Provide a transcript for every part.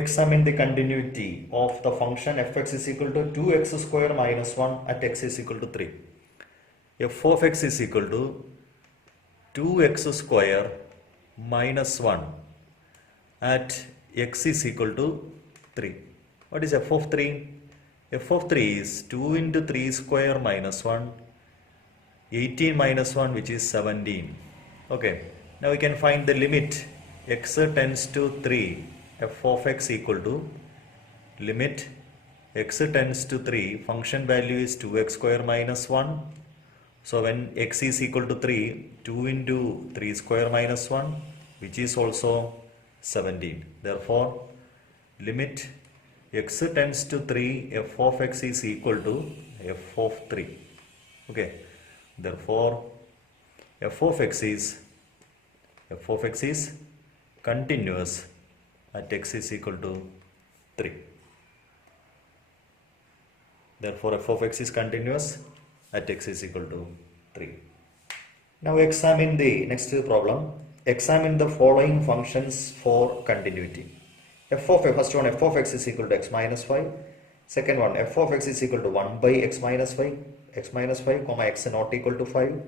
examine the continuity of the function fx is equal to 2x square minus 1 at x is equal to 3. F of x is equal to 2x square minus 1 at x is equal to 3. What is f of 3? F of 3 is 2 into 3 square minus 1, 18 minus 1, which is 17. Okay, now we can find the limit x tends to 3, f of x equal to limit x tends to 3, function value is 2x square minus 1. So when x is equal to 3, 2 into 3 square minus 1, which is also 17. Therefore, limit x tends to 3, f of x is equal to f of 3. Okay, therefore f of x is continuous at x is equal to 3. Therefore f of x is continuous at x is equal to 3. Now examine the next problem. Examine the following functions for continuity. First one, f of x is equal to x minus 5. Second one, f of x is equal to 1 by x minus 5, comma x not equal to 5.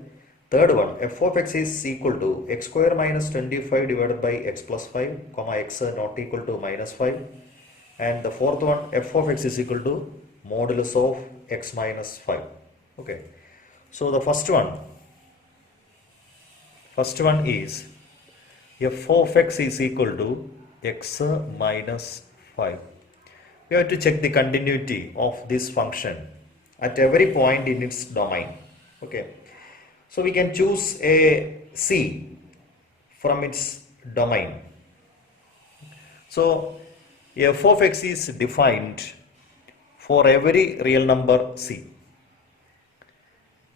Third one, f of x is equal to x square minus 25 divided by x plus 5, comma x not equal to minus 5. And the fourth one, f of x is equal to modulus of x minus 5. Okay, so the first one is f of x is equal to x minus 5. We have to check the continuity of this function at every point in its domain. Okay, so we can choose a c from its domain. So f of x is defined for every real number c.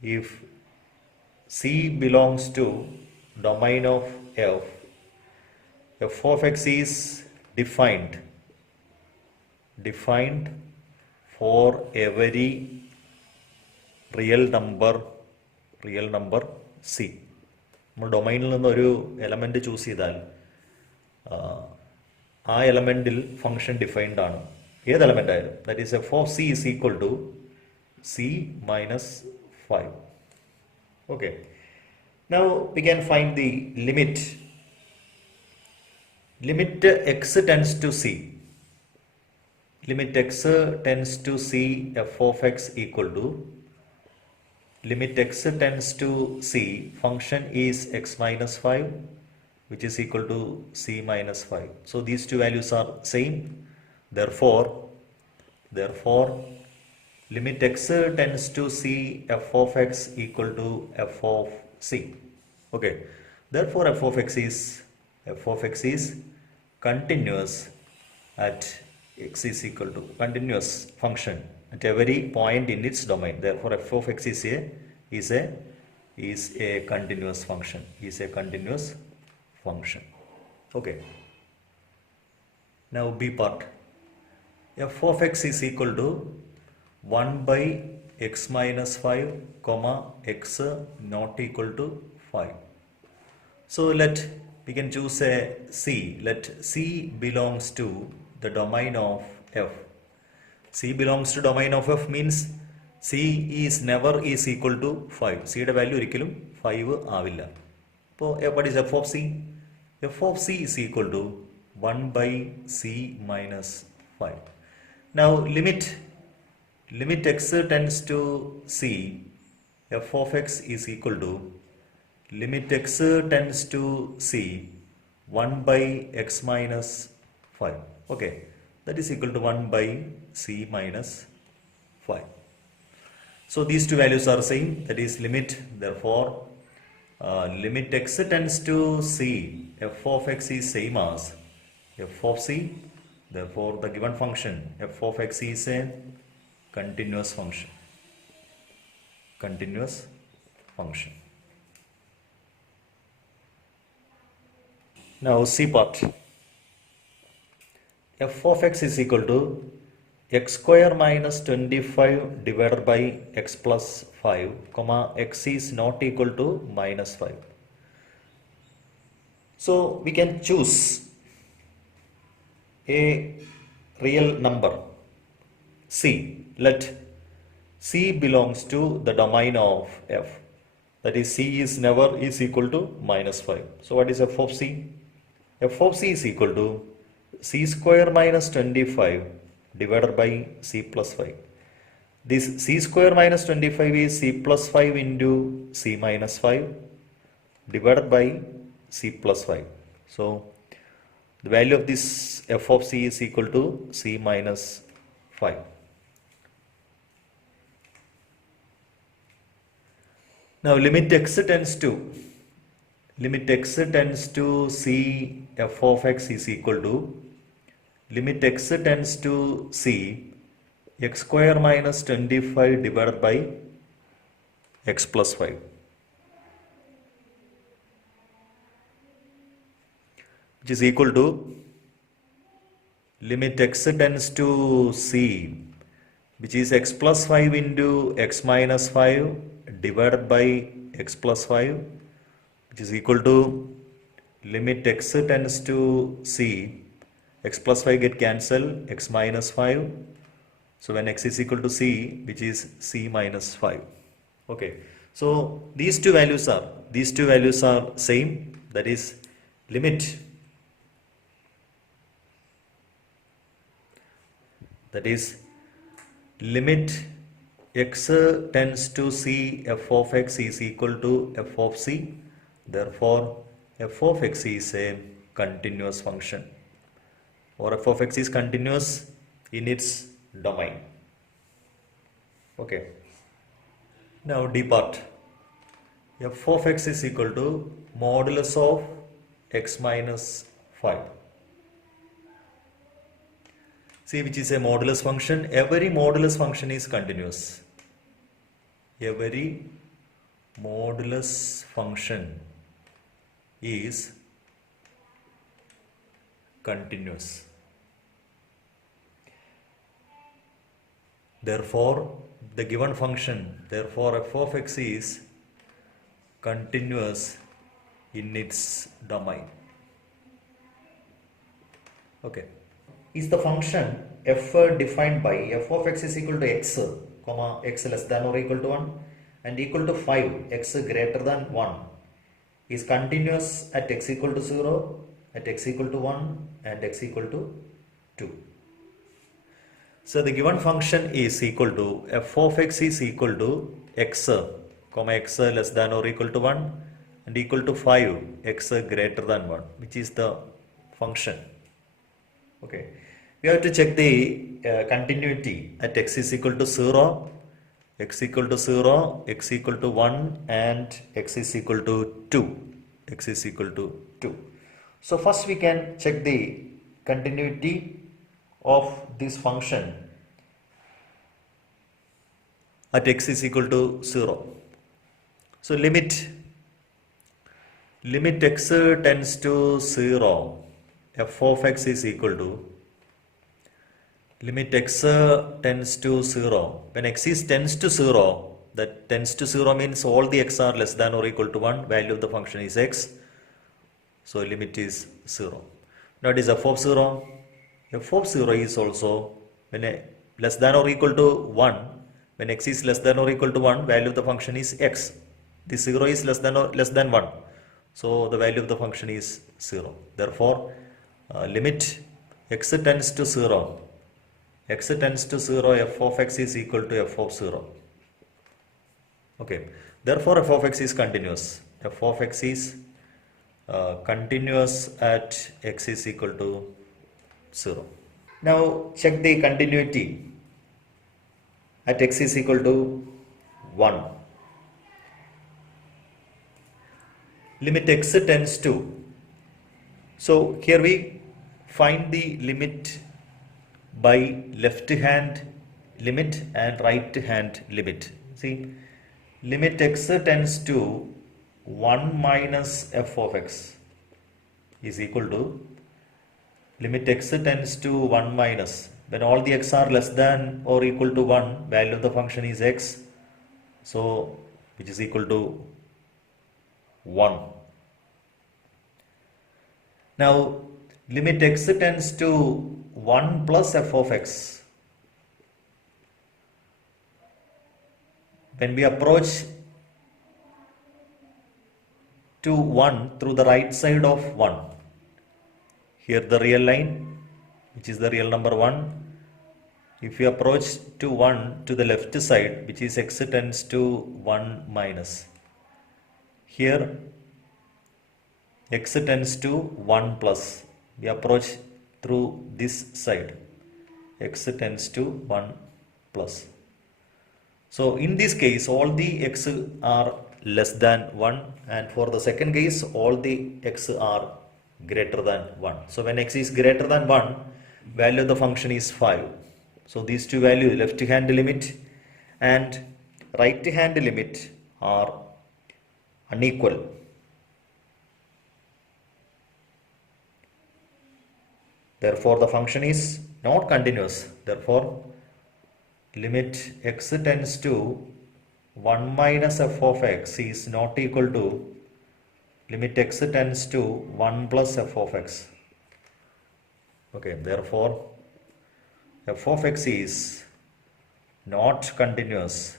If c belongs to domain of f of x is defined for every real number c. നമ്മൾ ഡൊമൈനിൽ നിന്നൊരു element choose ചെയ്താൽ ആ എലമെൻറ്റിൽ function defined ആണ്, ഏത് element ആയാലും. That is F of C is equal to C minus 5. Okay, now we can find the limit x tends to c. Limit x tends to c, f of x equal to limit x tends to c, function is x minus 5, which is equal to c minus 5. So these two values are same. Therefore limit x tends to c, f of x equal to f of c. Okay, therefore f of x is continuous at x is equal to continuous function at every point in its domain. Therefore f of x is a continuous function. Okay, now b part. F of x is equal to 1 by x minus 5, comma x not equal to 5. So we can choose a c. Let c belongs to the domain of f. C belongs to domain of f means c is never is equal to 5. C യുടെ value ഒരിക്കലും 5 ആവില്ല. അപ്പോൾ what is f of c? f of c is equal to 1 by c minus 5. Now limit x tends to c, f of x is equal to limit x tends to c 1 by x minus 5. Okay, that is equal to 1 by c minus 5. So these two values are same, that is limit. Therefore limit x tends to c, f of x is same as f of c. Therefore the given function f of x is a continuous function. Now c part. F of x is equal to x square minus 25 divided by x plus 5, comma x is not equal to minus 5. So we can choose a real number C. Let C belongs to the domain of f. That is, C is never is equal to minus 5. So what is f of C? F of C is equal to C square minus 25 divided by C plus 5. This C square minus 25 is C plus 5 into C minus 5 divided by C plus 5. So the value of this f of C is equal to C minus 5. Now limit x tends to C f of x is equal to limit x tends to C x square minus 25 divided by x plus 5, which is equal to limit x tends to C, which is x plus 5 into x minus 5 divided by x plus 5, which is equal to limit x tends to C, x plus 5 get cancelled, x minus 5. So when x is equal to C, which is C minus 5. Okay. So these two values are same. That is limit. That is limit x tends to C f of x is equal to f of C. Therefore, f of x is a continuous function, or f of x is continuous in its domain. Okay. Now D part. F of x is equal to modulus of x minus 5. See, which is a modulus function. Every modulus function is continuous. Every modulus function is continuous. Therefore, the given function, therefore f of x is continuous in its domain. Okay. Is the function f defined by f of x is equal to x, comma x less than or equal to 1 and equal to 5, x greater than 1, is continuous at x equal to 0, at x equal to 1 and x equal to 2. So the given function is equal to f of x is equal to x, comma x less than or equal to 1 and equal to 5, x greater than 1, which is the function. Okay. We have to check the continuity at x is equal to 0, x equal to 0, x equal to 1 and x is equal to 2, x is equal to 2. So first we can check the continuity of this function at x is equal to 0. So limit x tends to 0, f of x is equal to limit x tends to 0. When x is tends to 0, that tends to 0 means all the x are less than or equal to 1, value of the function is x. So limit is 0. Now it is f of 0. F of 0 is also when less than or equal to 1, when x is less than or equal to 1, value of the function is x. The 0 is less than 1. So the value of the function is 0. Therefore, limit x tends to 0. X tends to 0, f of x is equal to f of 0. Okay. Therefore, f of x is continuous. F of x is continuous at x is equal to 0. Now check the continuity at x is equal to 1. Limit x tends to. So here we find the limit by left hand limit and right hand limit. See, limit x tends to 1 minus f of x is equal to limit x tends to 1 minus. When all the x are less than or equal to 1, value of the function is x. So, which is equal to 1. Now, limit x tends to 1 plus f of x. When we approach to 1 through the right side of 1, here the real line, which is the real number 1, if we approach to 1 to the left side, which is x tends to 1 minus, here x tends to 1 plus, we approach through this side, x tends to 1 plus. So in this case, all the x are less than 1, and for the second case, all the x are greater than 1. So when x is greater than 1, value of the function is 5. So these two values, left hand limit and right hand limit, are unequal. Therefore the function is not continuous. Therefore limit x tends to 1 minus f of x is not equal to limit x tends to 1 plus f of x. Okay, therefore f of x is not continuous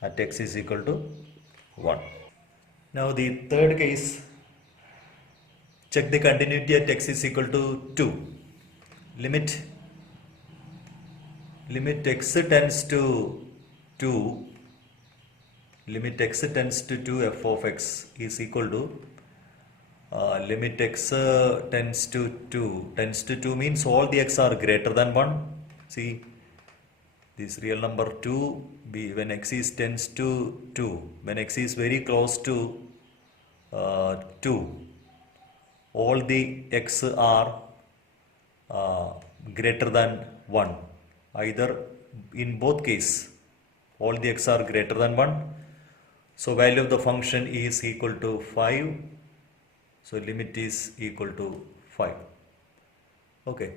at x is equal to 1. Now the third case, check the continuity at x is equal to 2. Limit x tends to 2, limit x tends to 2 f of x is equal to limit x tends to 2 means all the x are greater than 1. See, this real number 2, when x is tends to 2, when x is very close to 2, all the x are greater than 1. Either in both cases, all the x are greater than 1. So value of the function is equal to 5. So limit is equal to 5. Okay.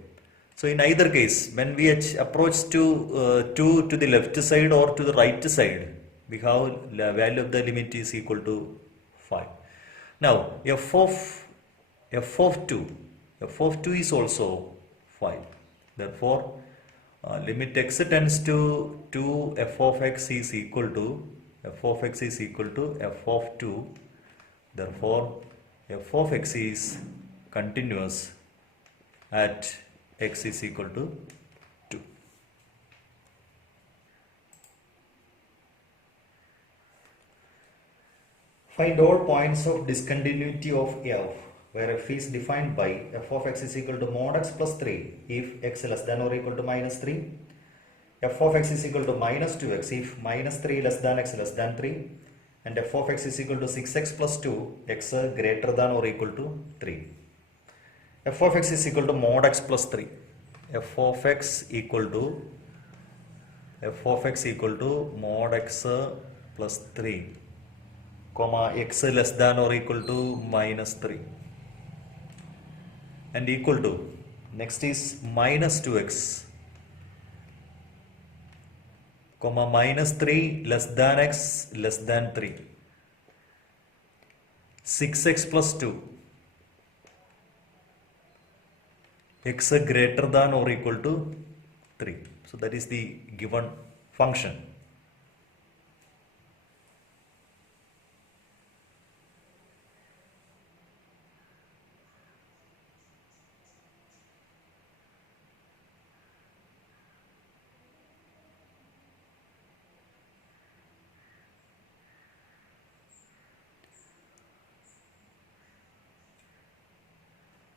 So in either case, when we approach to 2 to the left side or to the right side, we have the value of the limit is equal to 5. Now f of 2 is also 5. Therefore limit x tends to 2 f of x is equal to f of 2. Therefore f of x is continuous at x is equal to 2. Find all points of discontinuity of f where f is defined by f of x is equal to mod x plus 3 if x less than or equal to minus 3, f of x is equal to minus 2x if minus 3 less than x less than 3, and f of x is equal to 6x plus 2 x greater than or equal to 3. F of x is equal to mod x plus 3. F of x equal to mod x plus 3 comma x less than or equal to minus 3, and equal to, next is minus 2x comma minus 3 less than x less than 3, 6x plus 2 x greater than or equal to 3. So that is the given function.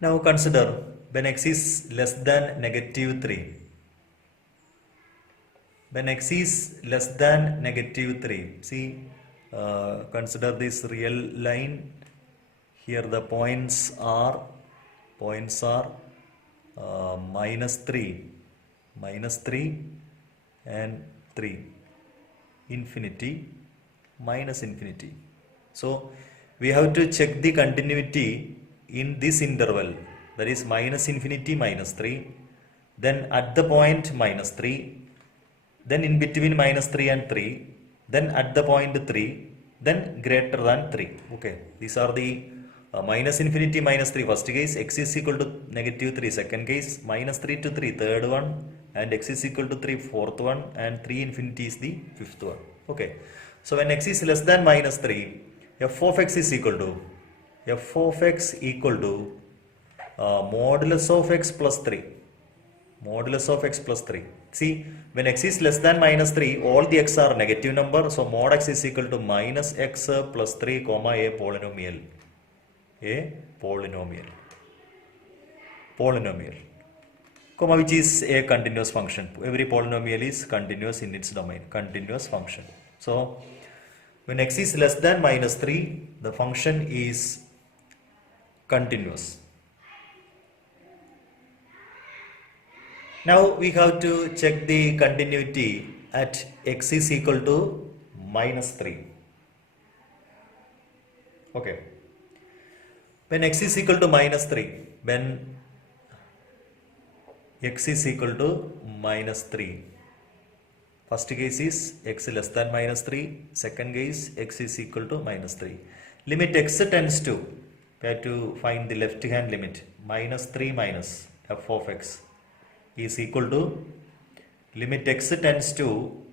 Now consider when x is less than negative 3. When x is less than negative 3, see, consider this real line. Here the points are minus 3 and 3, infinity, minus infinity. So we have to check the continuity in this interval, that is minus infinity minus 3, then at the point minus 3, then in between minus 3 and 3, then at the point 3, then greater than 3. Okay, these are the minus infinity minus 3 first case, x is equal to negative 3 second case, minus 3 to 3 third one, and x is equal to 3 fourth one, and 3 infinity is the fifth one. Okay, so when x is less than minus 3, f of x is equal to modulus of x plus 3. Modulus of x plus 3. See, when x is less than minus 3, all the x are negative number, so mod x is equal to minus x plus 3 comma a polynomial. A polynomial, comma, which is a continuous function. Every polynomial is continuous in its domain, continuous function. So when x is less than minus 3, the function is continuous. Now we have to check the continuity at x is equal to minus 3. Okay. When x is equal to minus 3, when x is equal to minus 3, first case is x less than minus 3, second case x is equal to minus 3. Limit x tends to, we have to find the left hand limit, minus 3 minus f of x is equal to limit x tends to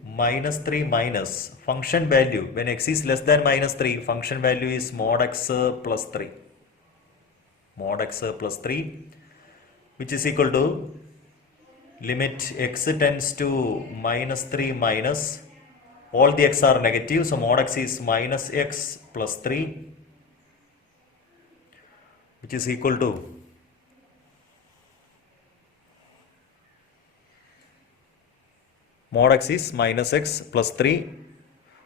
minus 3 minus function value. When x is less than minus 3, function value is mod x plus 3. Mod x plus 3, which is equal to limit x tends to minus 3 minus, all the x are negative, so mod x is minus x plus 3, which is equal to mod x is minus x plus 3.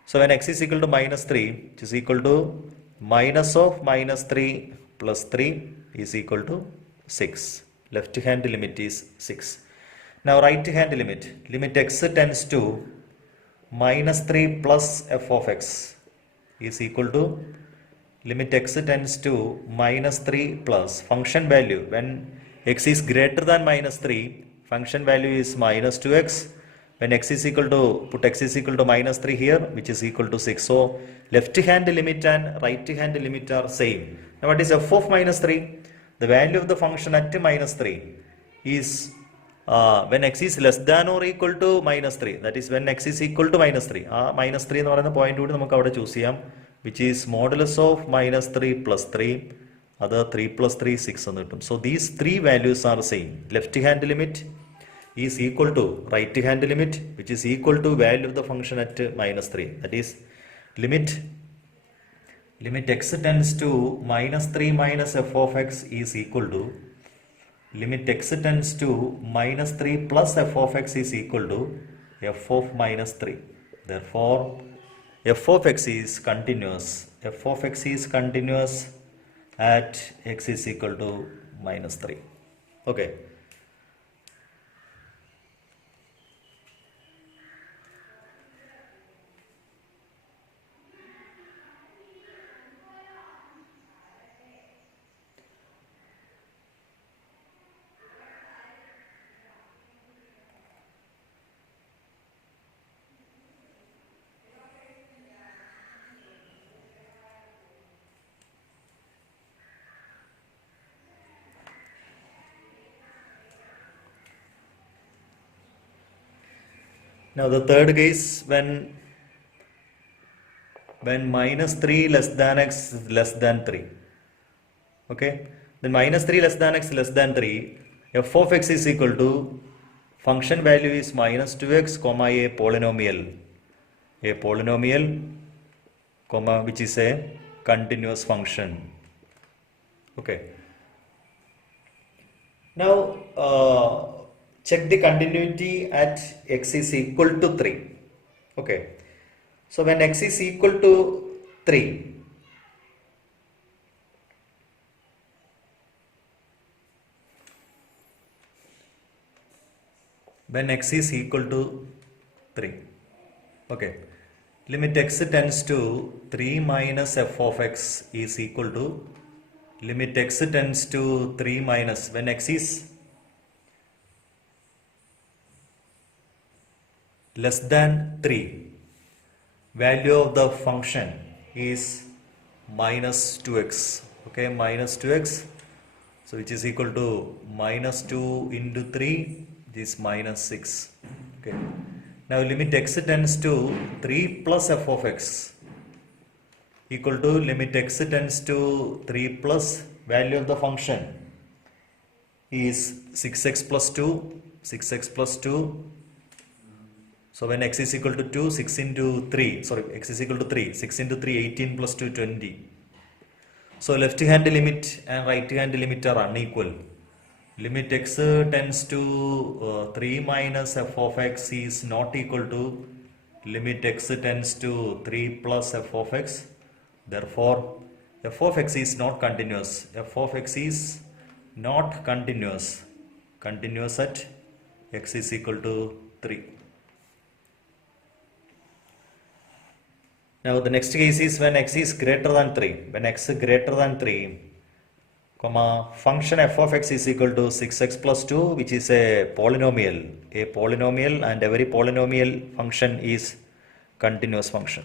So when x is equal to minus 3, which is equal to minus of minus 3 plus 3 is equal to 6. Left hand limit is 6. Now right hand limit, limit x tends to minus 3 plus f of x is equal to limit x tends to minus 3 plus function value. When x is greater than minus 3, function value is minus 2x. When x is equal to, put x is equal to minus 3 here, which is equal to 6. So left hand limit and right hand limit are same. Now what is f of minus 3? The value of the function at minus 3 is when x is less than or equal to minus 3. That is when x is equal to minus 3. Minus 3 എന്ന് പറയുന്ന point കൂടി നമുക്ക് അവിടെ choose ചെയ്യാം, which is modulus of minus 3 plus 3. അത് 3 plus 3 6 എന്ന് കിട്ടും. So these three values are same. Left hand limit is equal to right hand limit, which is equal to value of the function at minus 3. That is limit x tends to minus 3 minus f of x is equal to limit x tends to minus 3 plus f of x is equal to f of minus 3. Therefore f of x is continuous. F of x is continuous at x is equal to minus 3. Okay. Now the third case, when minus 3 less than x less than 3. Okay, then minus 3 less than x less than 3, f of x is equal to function value is minus 2x comma a polynomial comma which is a continuous function. Okay, now check the continuity at x is equal to 3. Okay, so when x is equal to 3, when x is equal to 3, okay, limit x tends to 3 minus f of x is equal to limit x tends to 3 minus, when x is less than 3, value of the function is minus 2x Okay, minus 2x, so which is equal to minus 2 into 3, which is minus 6. Okay, now limit x tends to 3 plus f of x equal to limit x tends to 3 plus value of the function is 6x plus 2, 6x plus 2. So when x is equal to 2, 6 into 3, sorry, x is equal to 3, 6 into 3, 18 plus 2, 20. So left hand limit and right hand limit are unequal. Limit x tends to 3 minus f of x is not equal to limit x tends to 3 plus f of x. Therefore, f of x is not continuous. F of x is not continuous. Continuous at x is equal to 3. Now the next case is when x is greater than 3. When x is greater than 3, comma, function f of x is equal to 6x plus 2, which is a polynomial. A polynomial, and every polynomial function is continuous function.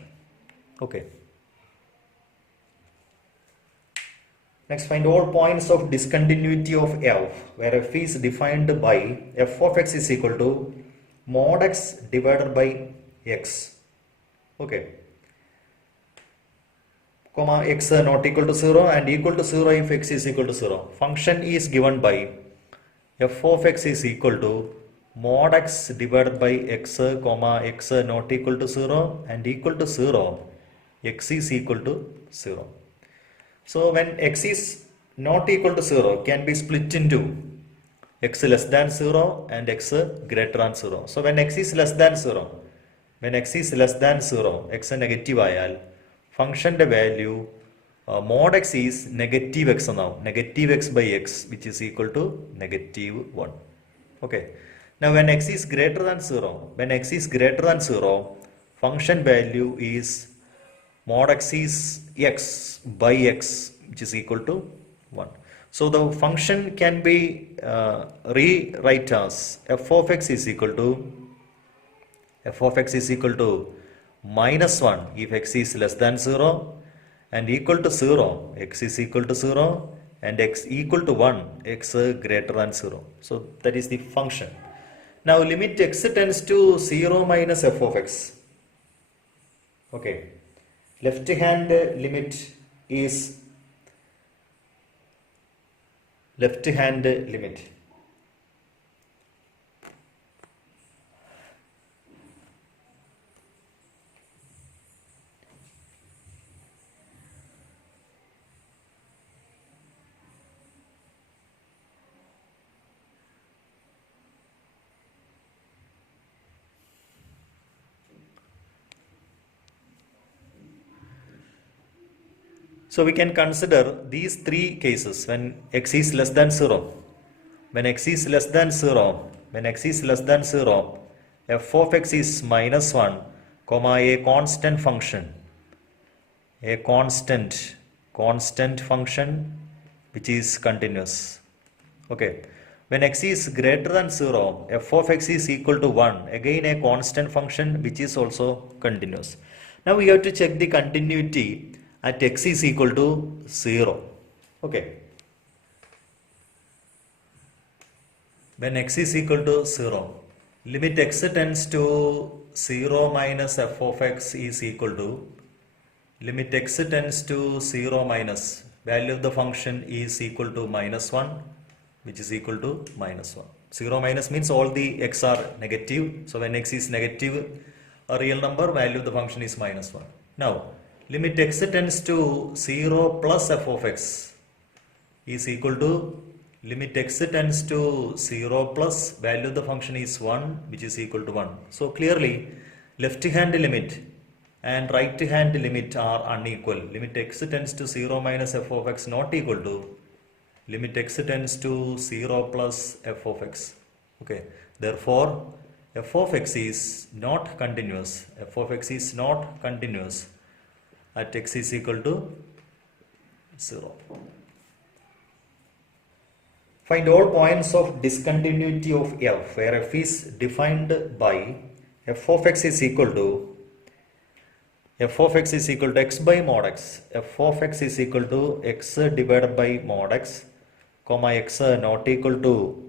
Okay. Next, find all points of discontinuity of f, where f is defined by f of x is equal to mod x divided by x. Okay. Comma, x not equal to 0 and equal to 0 if x is equal to 0. Function is given by f of x is equal to mod x divided by x, comma, x not equal to 0 and equal to 0, x is equal to 0. So when x is not equal to 0 can be split into x less than 0 and x greater than 0. So when x is less than 0, x negative ayal, function value mod x is negative x now, negative x by x, which is equal to negative 1. Okay. Now when x is greater than 0, function value is mod x is x by x, which is equal to 1. So the function can be rewrite as f of x is equal to minus 1 if x is less than 0 and equal to 0, x is equal to 0 and x equal to 1, x greater than 0. So that is the function. Now limit x tends to 0 minus f of x. Okay. Left hand limit is left hand limit. So we can consider these three cases when x is less than 0. When x is less than 0, f of x is minus 1, comma, a constant function. A constant function which is continuous. Okay. When x is greater than 0, f of x is equal to 1. Again a constant function which is also continuous. Now we have to check the continuity at x is equal to 0. Okay. When x is equal to 0, limit x tends to 0 minus f of x is equal to limit x tends to 0 minus value of the function is equal to minus 1, which is equal to minus 1. 0 minus means all the x are negative. So when x is negative, a real number, value of the function is minus 1. Now limit x tends to 0 plus f of x is equal to limit x tends to 0 plus value of the function is 1, which is equal to 1. So clearly left hand limit and right hand limit are unequal. Limit x tends to 0 minus f of x not equal to limit x tends to 0 plus f of x. Okay. Therefore f of x is not continuous. At x is equal to 0. Find all points of discontinuity of f, where f is defined by f of x is equal to f of x is equal to x by mod x. F of x is equal to x divided by mod x, comma x not equal to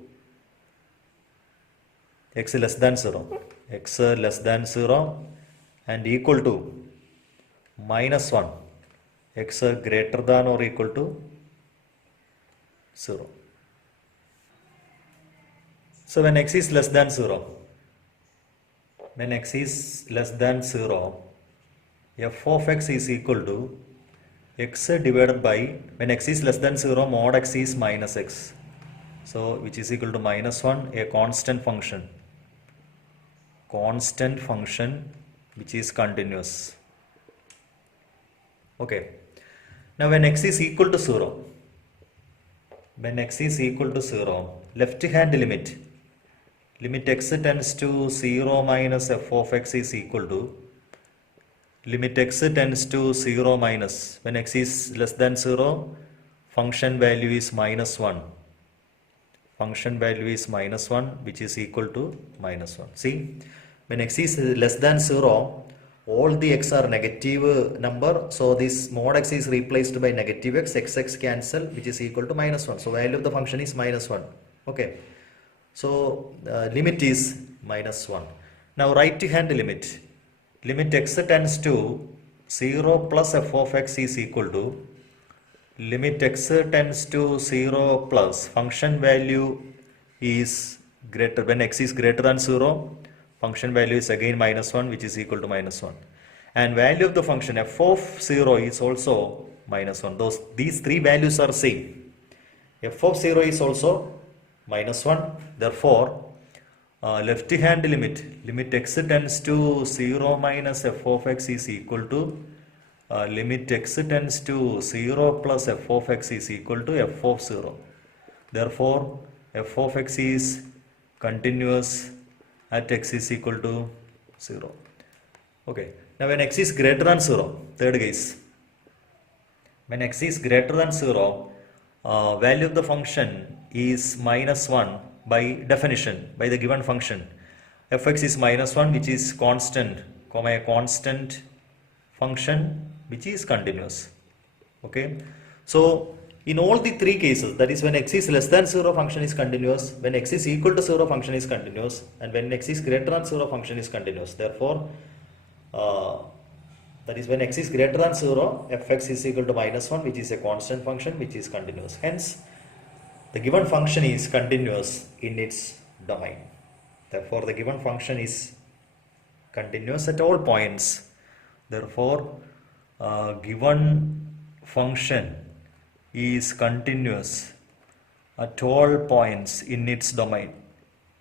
x less than 0. X less than 0 and equal to minus 1. X greater than or equal to 0. So when x is less than 0, when x is less than 0, f of x is equal to x divided by, when x is less than 0, mod x is minus x. So which is equal to minus 1, a constant function. Constant function which is continuous. Okay. Now when x is equal to 0, when x is equal to 0, left hand limit x tends to 0 minus f of x is equal to limit x tends to 0 minus, when x is less than 0, function value is minus 1. Function value is minus 1 which is equal to minus 1. See, when x is less than 0, all the x are negative number, so this mod x is replaced by negative x cancel, which is equal to minus 1. So value of the function is minus 1. Okay. So limit is minus 1. Now right hand limit x tends to 0 plus f of x is equal to limit x tends to 0 plus function value is greater, when x is greater than 0, function value is again minus 1 which is equal to minus 1. And value of the function f of 0 is also minus 1. These three values are same. F of 0 is also minus 1. Therefore, left hand limit x tends to 0 minus f of x is equal to limit x tends to 0 plus f of x is equal to f of 0. Therefore, f of x is continuous at x is equal to 0. Okay. Now when x is greater than 0, third case, when x is greater than 0, value of the function is minus 1 by definition, by the given function. Fx is minus 1 which is constant, comma a constant function which is continuous. Okay. So in all the three cases, that is when x is less than 0, function is continuous, when x is equal to 0, function is continuous, and when x is greater than 0, function is continuous. Therefore, that is when x is greater than 0, fx is equal to minus 1 which is a constant function which is continuous. Hence, the given function is continuous in its domain. Therefore, the given function is continuous at all points. Therefore, given function is continuous at all points in its domain.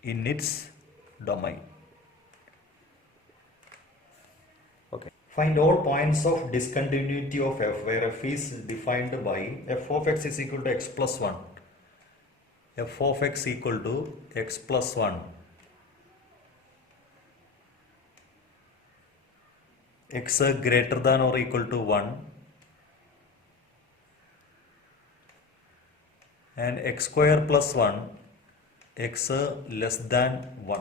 In its domain. Okay. Find all points of discontinuity of f where f is defined by f of x is equal to x plus 1. F of x equal to x plus 1. X greater than or equal to 1 and x square plus 1, x less than 1,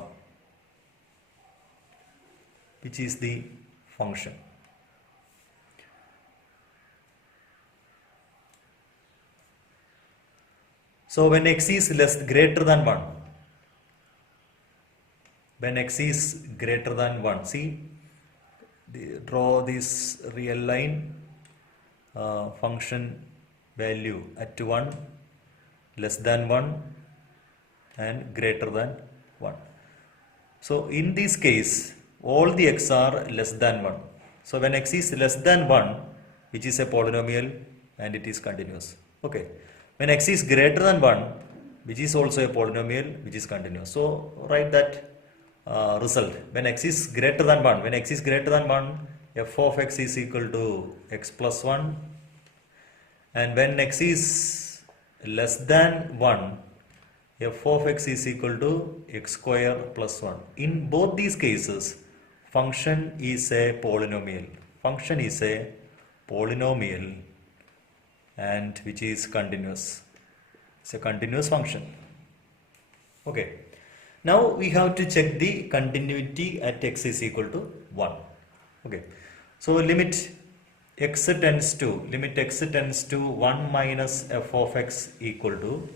which is the function. So when x is greater than 1, when x is greater than 1, see, draw this real line, function value at 1, less than 1 and greater than 1. So in this case, all the x are less than 1. So when x is less than 1, which is a polynomial and it is continuous. Okay. When x is greater than 1, which is also a polynomial which is continuous. So write that result. When x is greater than 1, when x is greater than 1, f of x is equal to x plus 1, and when x is less than 1, f of x is equal to x square plus 1. In both these cases, function is a polynomial. Function is a polynomial and which is continuous. It's a continuous function. Okay. Now we have to check the continuity at x is equal to 1. Okay. So limit x tends to 1 minus f of x equal to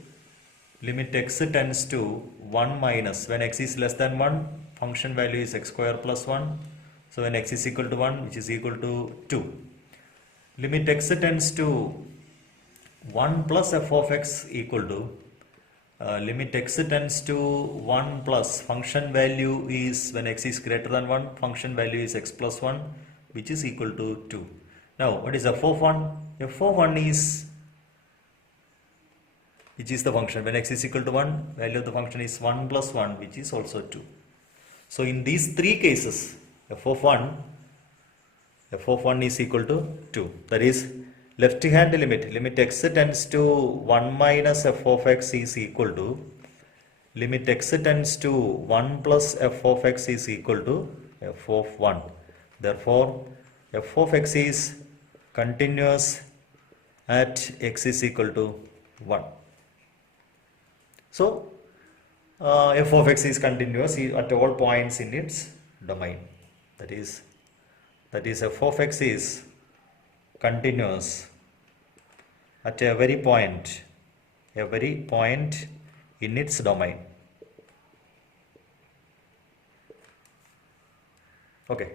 limit x tends to 1 minus, when x is less than 1, function value is x square plus 1. So when x is equal to 1, which is equal to 2. Limit x tends to 1 plus f of x equal to limit x tends to 1 plus function value is, when x is greater than 1, function value is x plus 1, which is equal to 2. Now what is f of 1? F of 1 is, which is the function when x is equal to 1, value of the function is 1 plus 1, which is also 2. So in these three cases, f of 1 is equal to 2. That is, left hand limit x tends to 1 minus f of x is equal to limit x tends to 1 plus f of x is equal to f of 1. Therefore, f of x is continuous at x is equal to 1. So, f of x is continuous at all points in its domain. That is f of x is continuous at a very point in its domain. Okay.